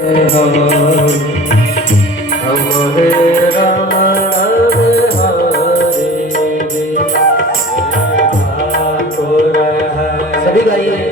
सभी गाइए।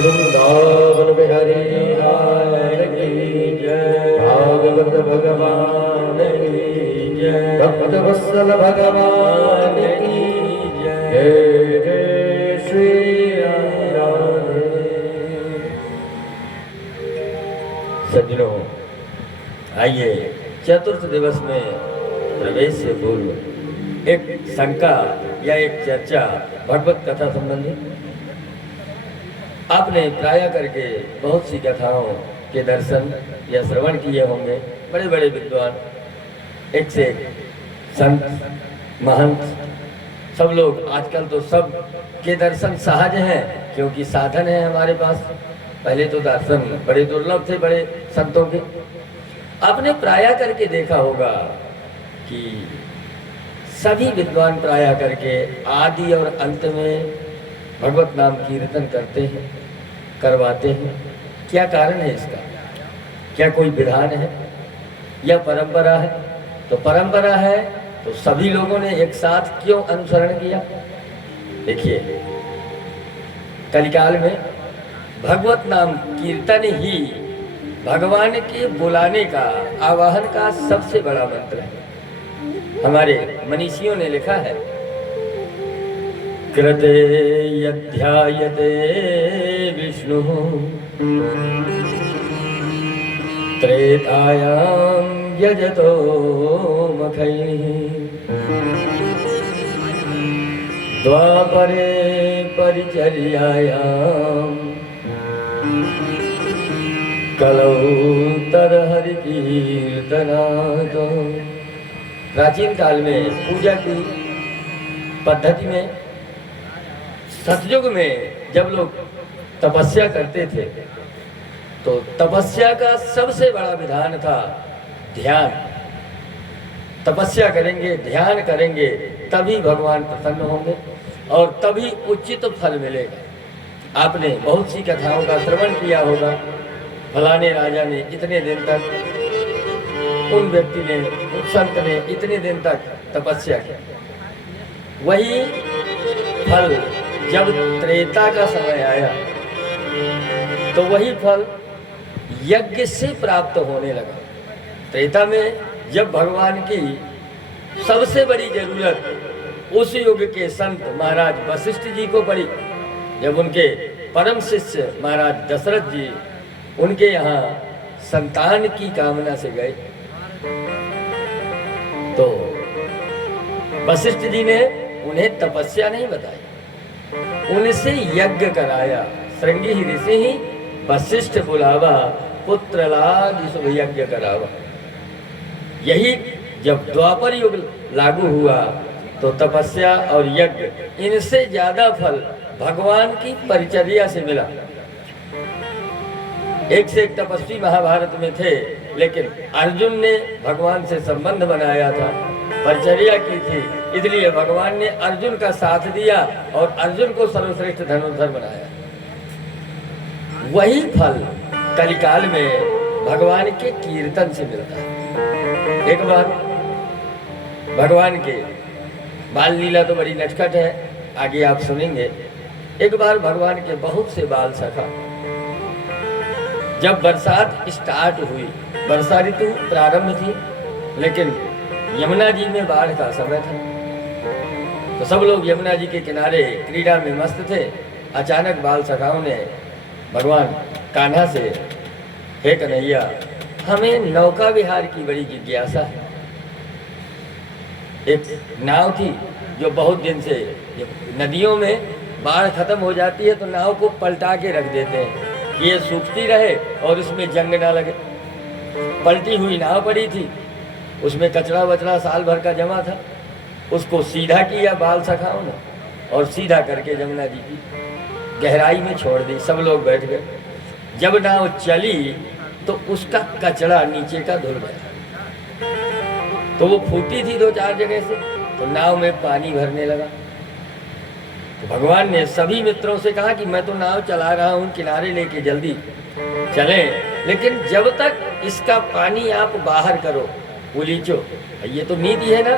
वृंदावन बिहारी लाल की जय, भागवत भगवान की जय, भक्त वत्सल भगवान की जय, जय श्री राधे। सज्जनों, आइए चतुर्थ दिवस में प्रवेश से पूर्व एक शंका या एक चर्चा भगवत कथा संबंधी। आपने प्राय करके बहुत सी कथाओं के दर्शन या श्रवण किए होंगे। बड़े बड़े विद्वान एक से एक संत महंत सब लोग, आजकल तो सब के दर्शन सहज हैं क्योंकि साधन है हमारे पास। पहले तो दर्शन बड़े दुर्लभ थे बड़े संतों के। आपने प्राय करके देखा होगा कि सभी विद्वान प्राय करके आदि और अंत में भगवत नाम कीर्तन करते हैं, करवाते हैं। क्या कारण है इसका? क्या कोई विधान है या परंपरा है? तो परंपरा है तो सभी लोगों ने एक साथ क्यों अनुसरण किया? देखिए, कलिकाल में भगवत नाम कीर्तन ही भगवान के बुलाने का, आवाहन का सबसे बड़ा मंत्र है। हमारे मनीषियों ने लिखा है, कृते यध्यायते विष्णु त्रेतायां यजतो मखैः द्वापरे परिचर्यायां कलौ तदहरि कीर्तनात्। प्राचीन काल में पूजा की पद्धति में, सतयुग में जब लोग तपस्या करते थे तो तपस्या का सबसे बड़ा विधान था ध्यान। तपस्या करेंगे, ध्यान करेंगे, तभी भगवान प्रसन्न होंगे और तभी उचित फल मिलेगा। आपने बहुत सी कथाओं का श्रवण किया होगा। फलाने राजा ने इतने दिन तक, उन व्यक्ति ने, उस संत ने इतने दिन तक तपस्या की। वही फल जब त्रेता का समय आया तो वही फल यज्ञ से प्राप्त होने लगा। त्रेता में जब भगवान की सबसे बड़ी जरूरत उस युग के संत महाराज वशिष्ठ जी को पड़ी, जब उनके परम शिष्य महाराज दशरथ जी उनके यहाँ संतान की कामना से गए तो वशिष्ठ जी ने उन्हें तपस्या नहीं बताई, उनसे यज्ञ कराया। श्रृंगी ऋषि ही वशिष्ठ बुलावा, पुत्र लाग शुभ यज्ञ करावा। यही जब द्वापर युग लागू हुआ तो तपस्या और यज्ञ, इनसे ज्यादा फल भगवान की परिचर्या से मिला। एक से एक तपस्वी महाभारत में थे, लेकिन अर्जुन ने भगवान से संबंध बनाया था, परिचर्या की थी, इसलिए भगवान ने अर्जुन का साथ दिया और अर्जुन को सर्वश्रेष्ठ धनुर्धर बनाया। वही फल कलिकाल में भगवान के कीर्तन से मिलता है। एक बार भगवान के बाल लीला तो बड़ी नटखट है, आगे आप सुनेंगे। एक बार भगवान के बहुत से बाल सखा, जब बरसात स्टार्ट हुई, वर्षा ऋतु प्रारंभ थी, लेकिन यमुना जी में बाढ़ का समय था, तो सब लोग यमुना जी के किनारे क्रीड़ा में मस्त थे। अचानक बाल सखाओं ने भगवान कान्हा से, हे कन्हैया, हमें नौका विहार की बड़ी जिज्ञासा है। एक नाव थी जो बहुत दिन से, नदियों में बाढ़ खत्म हो जाती है तो नाव को पलटा के रख देते हैं, ये सूखती रहे और इसमें जंग ना लगे। पलटी हुई नाव पड़ी थी, उसमें कचरा वचरा साल भर का जमा था, उसको सीधा किया बाल सखाओं ने और सीधा करके यमुना जी की गहराई में छोड़ दी। सब लोग बैठ गए। जब नाव चली तो उसका कचरा नीचे का धुल गया, तो वो फूटी थी 2-4 जगह से, तो नाव में पानी भरने लगा। तो भगवान ने सभी मित्रों से कहा कि मैं तो नाव चला रहा हूँ, किनारे लेके जल्दी चलें, लेकिन जब तक इसका पानी आप बाहर करो, उलीचो। ये तो नीति है ना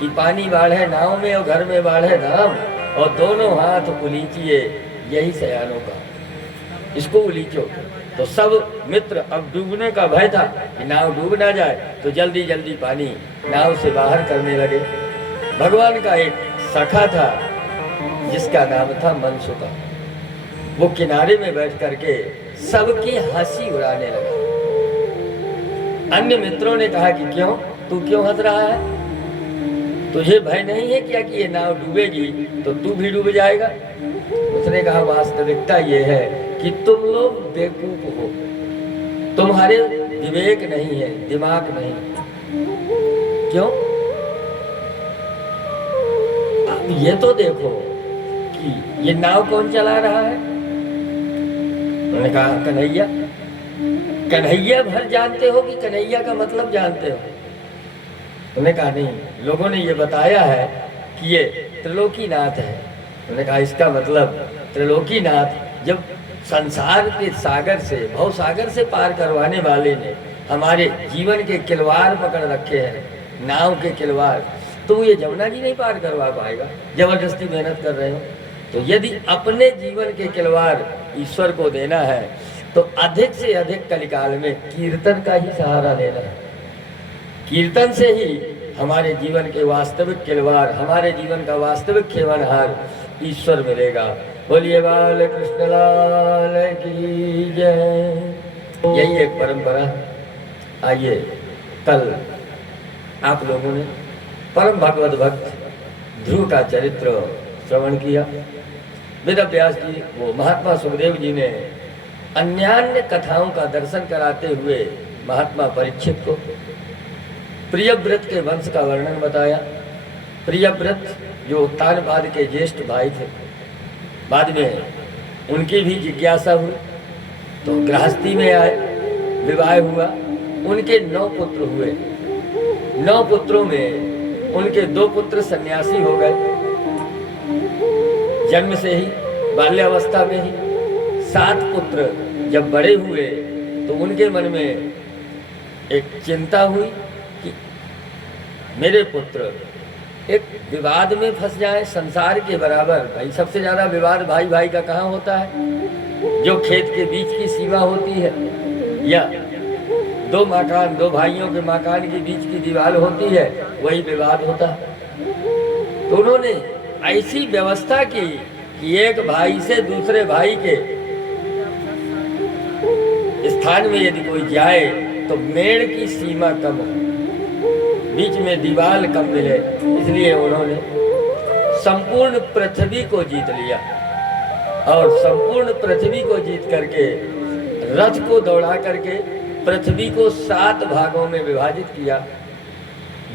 कि पानी बाढ़े नाव में और घर में बाढ़े धाम, और दोनों हाथ उलीचिए, यही सयानों का, इसको उलीचो। तो सब मित्र, अब डूबने का भय था कि नाव डूब ना जाए, तो जल्दी जल्दी पानी नाव से बाहर करने लगे। भगवान का एक सखा था जिसका नाम था मनसुखा, वो किनारे में बैठ करके सबकी हंसी उड़ाने लगा। अन्य मित्रों ने कहा कि क्यों, तू क्यों हंस रहा है? तुझे भय नहीं है क्या कि ये नाव डूबेगी तो तू भी डूब जाएगा? उसने कहा, वास्तविकता ये है कि तुम लोग बेवकूफ हो, तुम्हारे विवेक नहीं है, दिमाग नहीं। क्यों? ये तो देखो कि ये नाव कौन चला रहा है। उन्होंने कहा कन्हैया। कन्हैया भर जानते हो कि कन्हैया का मतलब जानते हो? उन्होंने कहा नहीं, लोगों ने ये बताया है कि ये त्रिलोकीनाथ है। उन्होंने कहा इसका मतलब त्रिलोकीनाथ जब संसार के सागर से, भव सागर से पार करवाने वाले ने हमारे जीवन के किलवार पकड़ रखे हैं, नाव के किलवार, तो ये जमुना जी नहीं पार करवा पाएगा, जबरदस्ती मेहनत कर रहे हो। तो यदि अपने जीवन के किलवार ईश्वर को देना है तो अधिक से अधिक कलिकाल में कीर्तन का ही सहारा लेना है। कीर्तन से ही हमारे जीवन के वास्तविक किलवार, हमारे जीवन का वास्तविक खेवनहार ईश्वर मिलेगा। बोलिए बाल कृष्ण लाल की जय। यही एक परंपरा। आइए, कल आप लोगों ने परम भगवत भक्त ध्रुव का चरित्र श्रवण किया। वेद व्यास जी, वो महात्मा सुखदेव जी ने अन्यान्य कथाओं का दर्शन कराते हुए महात्मा परीक्षित को प्रियव्रत के वंश का वर्णन बताया। प्रियव्रत जो तानपाद के ज्येष्ठ भाई थे, बाद में उनकी भी जिज्ञासा हुई तो गृहस्थी में आए, विवाह हुआ, उनके 9 पुत्र हुए। 9 पुत्रों में उनके 2 पुत्र सन्यासी हो गए जन्म से ही, बाल्यावस्था में ही। 7 पुत्र जब बड़े हुए तो उनके मन में एक चिंता हुई कि मेरे पुत्र एक विवाद में फंस जाए संसार के बराबर। भाई सबसे ज्यादा विवाद भाई भाई का कहाँ होता है? जो खेत के बीच की सीमा होती है, या 2 मकान, 2 भाइयों के मकान के बीच की दीवार होती है, वही विवाद होता है। तो उन्होंने ऐसी व्यवस्था की कि एक भाई से दूसरे भाई के स्थान में यदि कोई जाए तो मेड़ की सीमा कम हो, बीच में दीवार कम मिले। इसलिए उन्होंने संपूर्ण पृथ्वी को जीत लिया और संपूर्ण पृथ्वी को जीत करके रथ को दौड़ा करके पृथ्वी को 7 भागों में विभाजित किया,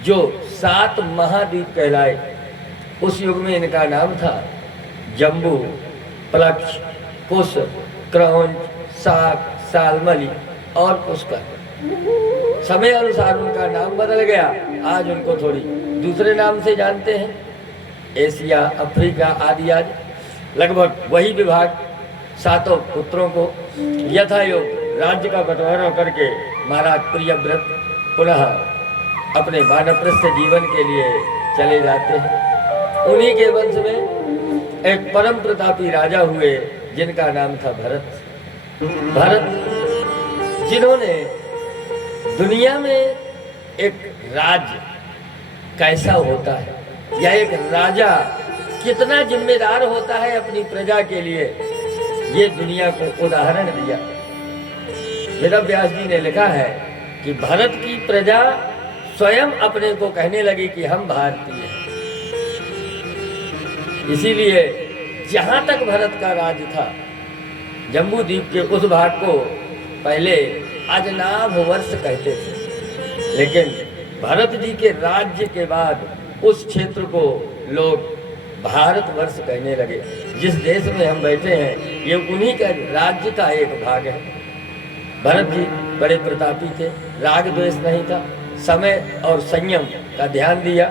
जो 7 महाद्वीप कहलाए। उस युग में इनका नाम था जम्बू, प्लक्ष, कुश, क्रौंच, साक, सालमली और पुष्कर। समय अनुसार उनका नाम बदल गया। आज उनको थोड़ी दूसरे नाम से जानते हैं, एशिया, अफ्रीका आदि आदि। लगभग वही विभाग 7 पुत्रों को यथायोग राज्य का बंटवारा करके महाराज प्रियव्रत पुनः अपने वानप्रस्थ जीवन के लिए चले जाते हैं। उन्हीं के वंश में एक परम प्रतापी राजा हुए जिनका नाम था भरत। भरत जिन्होंने दुनिया में एक राज्य कैसा होता है या एक राजा कितना जिम्मेदार होता है अपनी प्रजा के लिए, ये दुनिया को उदाहरण दिया। वेद व्यास जी ने लिखा है कि भरत की प्रजा स्वयं अपने को कहने लगी कि हम भारतीय हैं। इसीलिए जहाँ तक भरत का राज था, जम्बू द्वीप के उस भाग को पहले अजनाभ वर्ष कहते थे, लेकिन भरत जी के राज्य के बाद उस क्षेत्र को लोग भारतवर्ष कहने लगे। जिस देश में हम बैठे हैं ये उन्हीं का राज्य का एक भाग है। भरत जी बड़े प्रतापी थे, राग द्वेष नहीं था, समय और संयम का ध्यान दिया।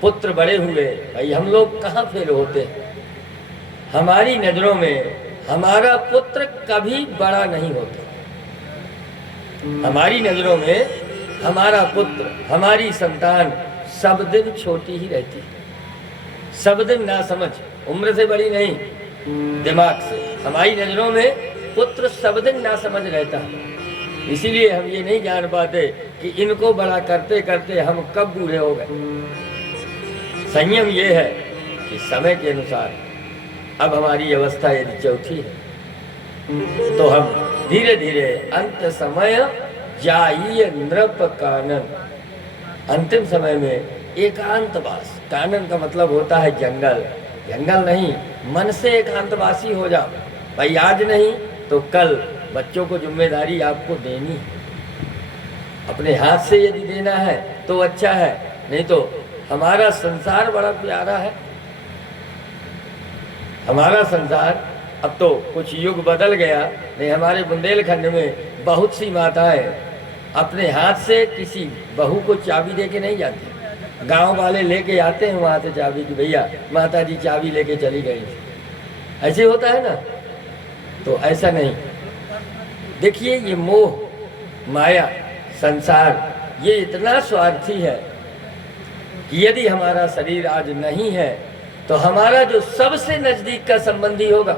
पुत्र बड़े हुए, भाई हम लोग कहाँ फेल होते हैं। हमारी नजरों में हमारा पुत्र कभी बड़ा नहीं होता। हमारी नजरों में हमारा पुत्र, हमारी संतान सब दिन छोटी ही रहती है, सब दिन ना समझ, उम्र से बड़ी नहीं, दिमाग से। हमारी नजरों में पुत्र सब दिन ना समझ रहता है। इसीलिए हम ये नहीं जान पाते कि इनको बड़ा करते करते हम कब बूढ़े हो गए। संयम ये है कि समय के अनुसार अब हमारी अवस्था यदि चौथी है तो हम धीरे धीरे अंत समय जाइए नृप कानन, अंतिम समय में एकांतवास। कानन का मतलब होता है जंगल, जंगल नहीं, मन से एकांतवासी हो जाओ। भाई आज नहीं तो कल बच्चों को जिम्मेदारी आपको देनी है। अपने हाथ से यदि देना है तो अच्छा है, नहीं तो हमारा संसार बड़ा प्यारा है, हमारा संसार अब तो कुछ युग बदल गया, नहीं हमारे बुंदेलखंड में बहुत सी माताएं अपने हाथ से किसी बहू को चाबी दे के नहीं जाती। गांव वाले लेके आते हैं वहाँ से चाबी की, भैया माता जी चाबी लेके चली गई। ऐसे होता है ना, तो ऐसा नहीं। देखिए ये मोह माया संसार ये इतना स्वार्थी है कि यदि हमारा शरीर आज नहीं है तो हमारा जो सबसे नजदीक का संबंधी होगा,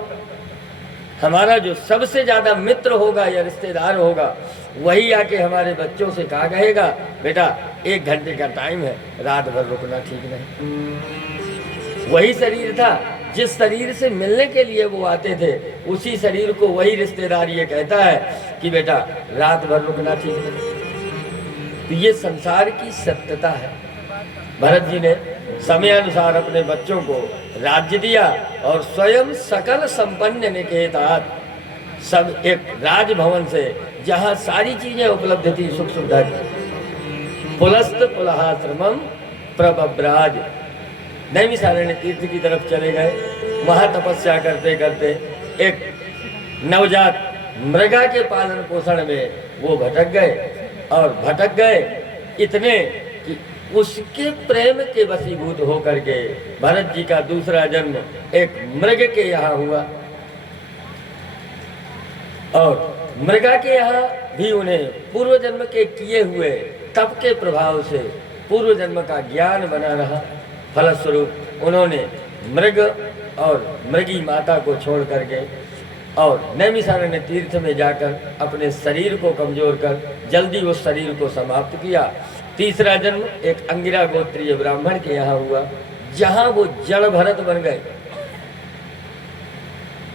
हमारा जो सबसे ज्यादा मित्र होगा या रिश्तेदार होगा, वही आके हमारे बच्चों से कहा कहेगा, बेटा 1 घंटे का टाइम है, रात भर रुकना ठीक नहीं। वही शरीर था जिस शरीर से मिलने के लिए वो आते थे, उसी शरीर को वही रिश्तेदार ये कहता है कि बेटा रात भर रुकना ठीक नहीं। तो ये संसार की सत्यता है। भरत जी ने समय अनुसार अपने बच्चों को राज्य दिया और स्वयं सकल संपन्न निकेतात, सब एक राजभवन से जहाँ सारी चीजें उपलब्ध थी, सुख सुविधा की, पुलस्त पुलहाश्रमम प्रबब्राज, नैमिषारण्य तीर्थ की तरफ चले गए। वहाँ तपस्या करते करते एक नवजात मृगा के पालन पोषण में वो भटक गए, और भटक गए इतने कि उसके प्रेम के वशीभूत होकर के भरत जी का दूसरा जन्म एक मृग के यहाँ हुआ। और मृगा के यहाँ भी उन्हें पूर्व जन्म के किए हुए तप के प्रभाव से पूर्व जन्म का ज्ञान बना रहा। फलस्वरूप उन्होंने मृग और मृगी माता को छोड़ करके और नैमिषारण्य तीर्थ में जाकर अपने शरीर को कमजोर कर जल्दी उस शरीर को समाप्त किया। तीसरा जन्म एक अंगिरा गोत्रीय ब्राह्मण के यहाँ हुआ, जहाँ वो जड़ भरत बन गए।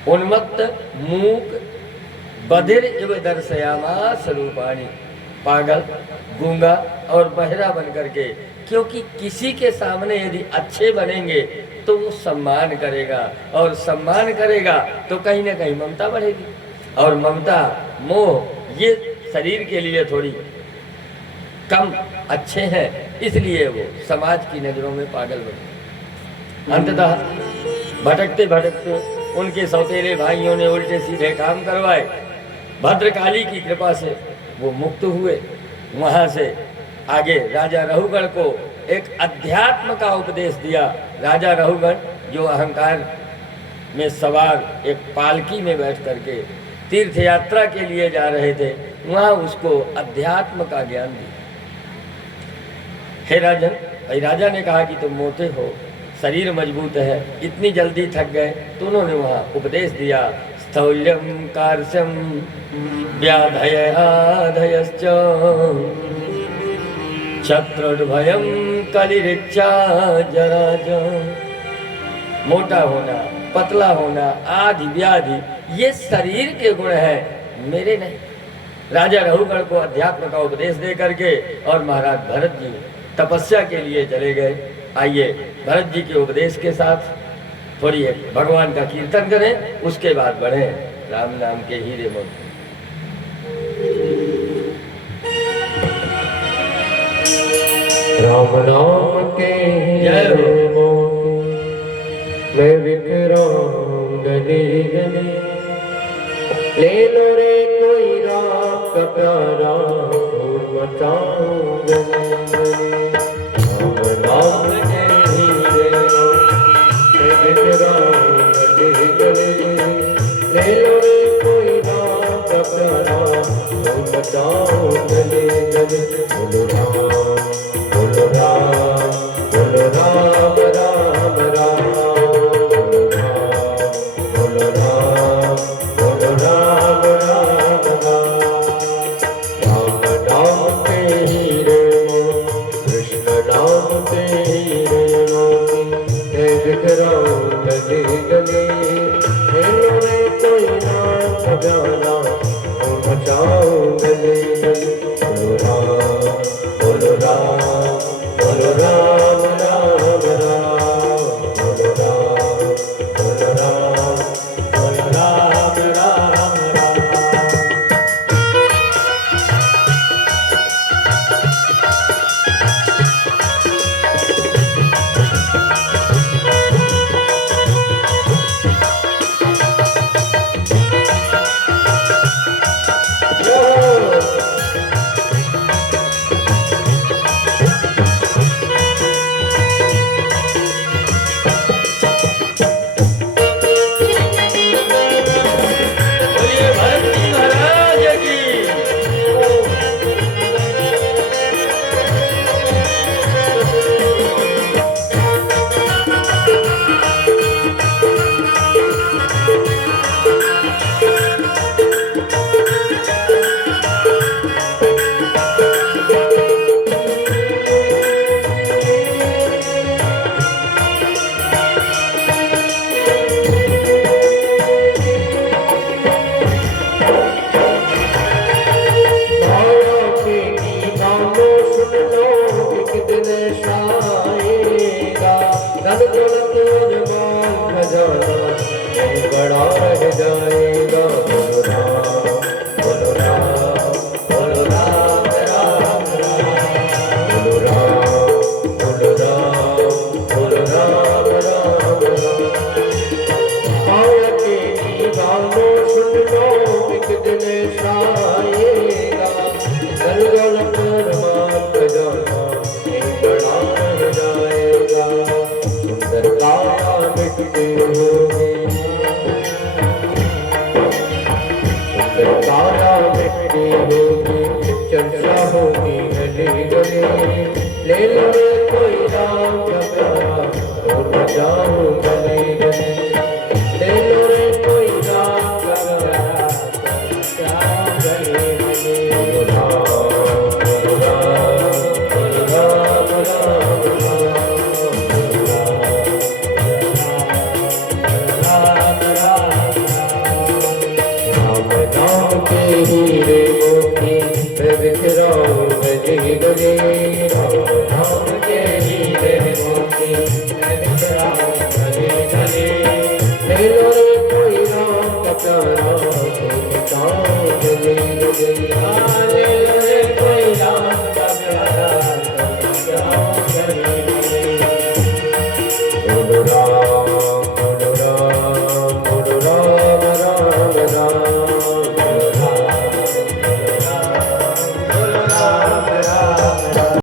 उन्मत्त मूक बधिर इव दर्शयामा स्वरूपाणी, पागल गूंगा और बहरा बन करके, क्योंकि किसी के सामने यदि अच्छे बनेंगे तो वो सम्मान करेगा, और सम्मान करेगा तो कहीं ना कहीं ममता बढ़ेगी, और ममता मोह ये शरीर के लिए थोड़ी कम अच्छे हैं, इसलिए वो समाज की नज़रों में पागल बने। अंततः भटकते भटकते उनके सौतेले भाइयों ने उल्टे सीधे काम करवाए। भद्रकाली की कृपा से वो मुक्त हुए। वहाँ से आगे राजा रहुगण को एक अध्यात्म का उपदेश दिया। राजा रहुगण जो अहंकार में सवार एक पालकी में बैठ करके तीर्थ यात्रा के लिए जा रहे थे, वहाँ उसको अध्यात्म का ज्ञान दिया। हे राजन, भाई राजा ने कहा कि तुम मोटे हो, शरीर मजबूत है, इतनी जल्दी थक गए, तो उन्होंने वहाँ उपदेश दिया। स्थौल्यम कार्श्यम व्याधयश्च शत्रुर्भयं कलिरिच्छा जराज। मोटा होना, पतला होना, आदि व्याधि ये शरीर के गुण हैं, मेरे नहीं। राजा रहुगण को अध्यात्म का उपदेश दे करके और महाराज भरत जी तपस्या के लिए चले गए। आइए भरत जी के उपदेश के साथ थोड़ी भगवान का कीर्तन करें, उसके बाद बढ़ें राम नाम के हीरे मोती। राम नाम के हीरे मोती मैं बिखराऊं गली गली, ले लो रे कोई राम का प्यारा धूम मचाऊं गली गली। राम नाम के हीरे मैं बिखराऊं गली गली, ले लो रे कोई राम का प्यारा धूम मचाऊं गली गली। बोलो राम बोलो राम बोलो राम राम राम, बोलो राम बोलो राम राम राम। राम नाम के हीरे कृष्ण नाम के हीरे, अरमान खजाना नहीं बड़ा रह जाएगा। बोलो राम बोलो राम बोलो राम राम राम। बोलो राम बोलो राम बोलो राम राम राम। माया के गानों सुन लो एक दिन आएगा। गल गल अरमान खजाना नहीं बड़ा रह जाएगा। सुंदर काया मिटते होगी, सुंदर काया मिटती होगी, चर्चा होगी गली गली। ले लो रे कोई राम का प्यारा तो न जाऊं गली गली। ले लो रे कोई राम का प्यारा तो न जाऊं गली गली। बोलो राम बोलो राम बोलो राम राम राम। राम नाम के हीरे मोती मैं बिखराऊं गली गली। राम नाम के हीरे मोती मैं बिखराऊं गली गली। ले लो रे कोई राम का प्यारा तो मिटाऊं गली गली। ले लो रे कोई राम का प्यारा तो मिटाऊं गली गली। बोलो राम